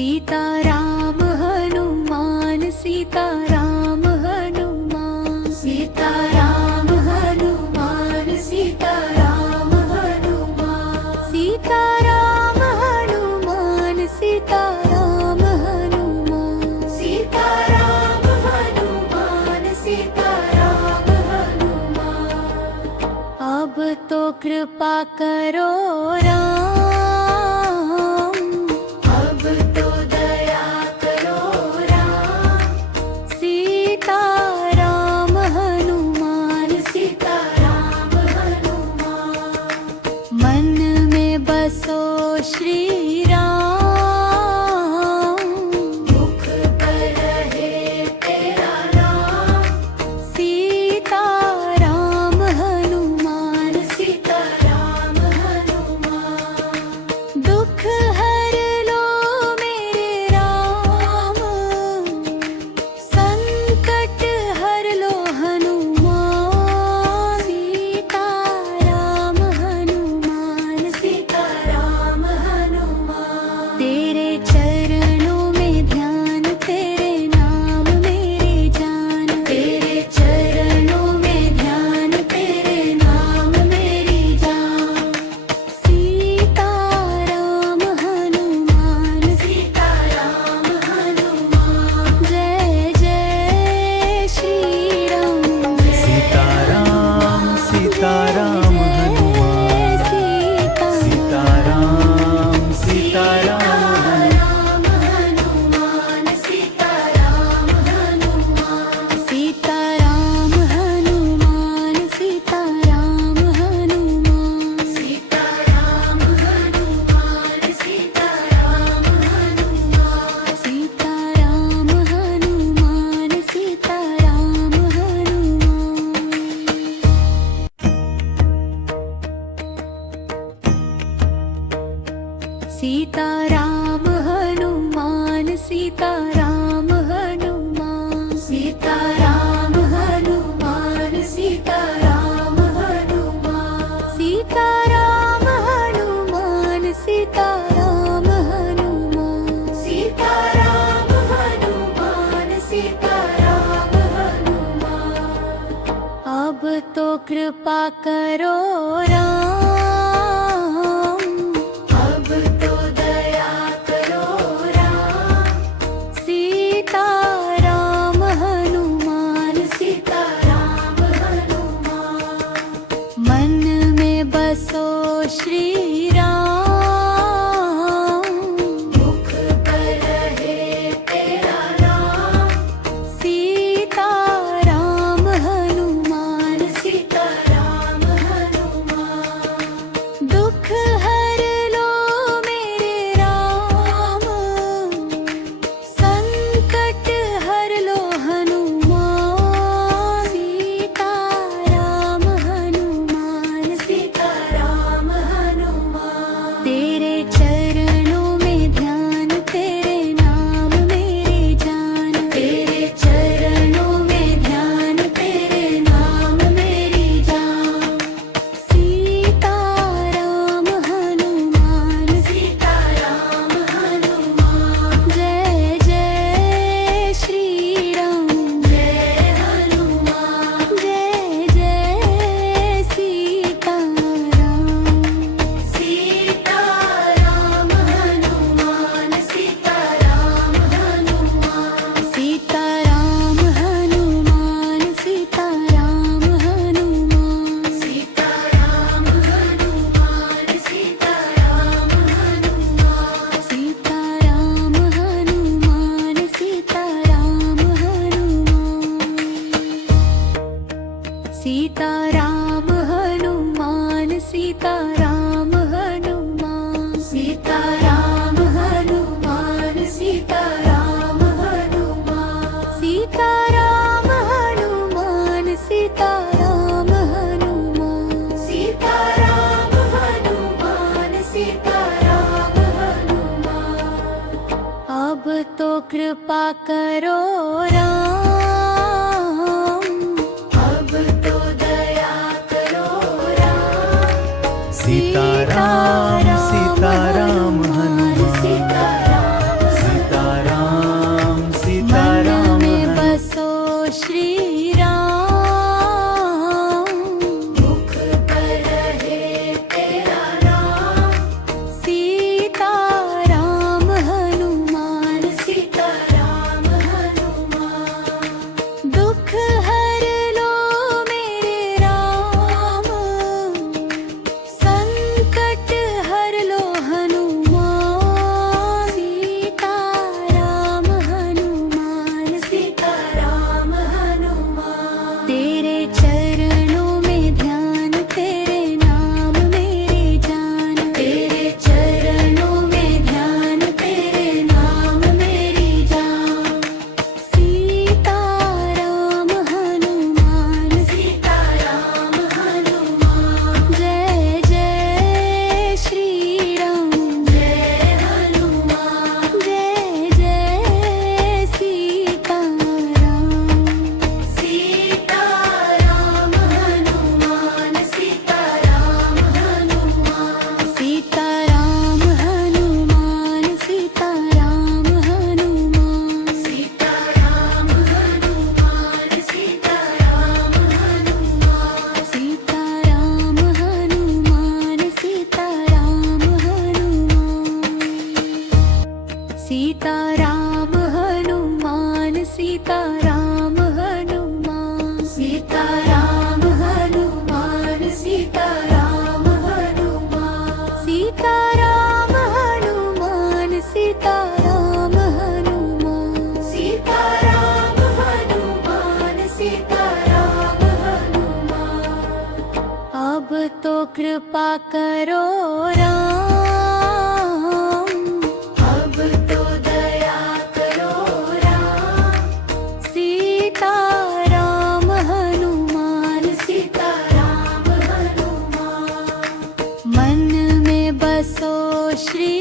सीताराम हनुमान सीताराम हनुमान सीताराम हनुमान सीताराम हनुमान सीताराम हनुमान सीताराम हनुमान सीताराम हनुमान सीताराम हनुमान। अब तो कृपा करो राम, अब तो दया करो राम। सीताराम हनुमान सीताराम हनुमान। मन में बसो श्री राम, मुख पर रहे तेरा नाम। सीताराम हनुमान सीताराम हनुमान। दुख हर लो मेरे राम, संकट हर लो हनुमान। सीताराम हनुमान सीताराम हनुमान। तेरे चरणों में ध्यान तेरे नाम मेरी जान। तेरे चरणों में ध्यान तेरे नाम मेरी जान। सीताराम हनुमान सीताराम हनुमान। जय जय श्री राम। सीताराम सीताराम हनुमान सीताराम सीताराम हनुमान सीताराम हनुमान। सीताराम हनुमान सीताराम हनुमान। सीताराम हनुमान सीताराम हनुमान। सीताराम हनुमान सीताराम हनुमान। सीताराम हनुमान सीताराम हनुमान। सीताराम हनुमान सीताराम हनुमान। सीताराम हनुमान सीताराम हनुमान। सीताराम हनुमान सीताराम हनुमान। अब तो कृपा करो राम, अब तो दया करो राम। सीताराम हनुमान सीताराम हनुमान। मन में बसो श्री राम, मुख पर रहे तेरा नाम। सीताराम हनुमान सीताराम हनुमान। दुख हर लो मेरे राम, संकट हर लो हनुमान। सीताराम हनुमान सीताराम हनुमान। तेरे चरणों में ध्यान तेरे नाम मेरी जान। तेरे चरणों में ध्यान तेरे नाम मेरी जान। सीताराम हनुमान सीताराम हनुमान। जय जय श्री राम। जय हनुमान। जय जय सीताराम। सीताराम हनुमान सीताराम हनुमान। सीताराम हनुमान सीताराम हनुमान। सीताराम हनुमान सीताराम हनुमान। सीताराम हनुमान सीताराम हनुमान। सीताराम हनुमान सीताराम हनुमान। सीताराम हनुमान सीताराम हनुमान। सीताराम हनुमान सीताराम हनुमान। सीताराम हनुमान सीताराम हनुमान। अब तो कृपा करो राम, अब तो दया करो राम। सीताराम सीताराम हनुमान कृपा करो राम, अब तो दया करो राम। सीता राम हनुमान, सीता राम हनुमान, मन में बसो श्री